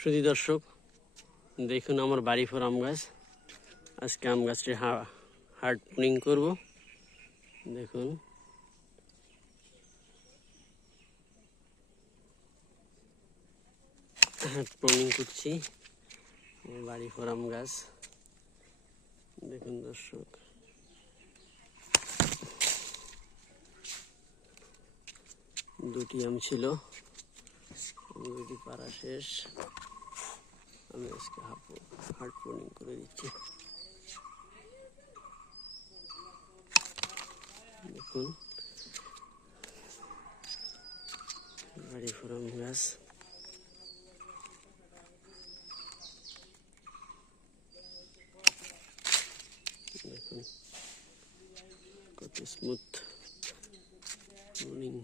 সুধী দর্শক, দেখুন আমার বাড়ি ফোর আম গাছ। আজকে আম গাছটি হার্ড প্রুনিং করব। দেখুন হার্ড প্রুনিং করছি আমার বাড়ি ফোর আম গাছ। দেখুন দর্শক, দুটি আম ছিল, দুটি পাড়া শেষ। আমি আজকে হার্ড প্রুনিং করে দিচ্ছি। দেখুন বাড়ি ফোর আম গাছ। দেখুন কত স্মুথ প্রুনিং।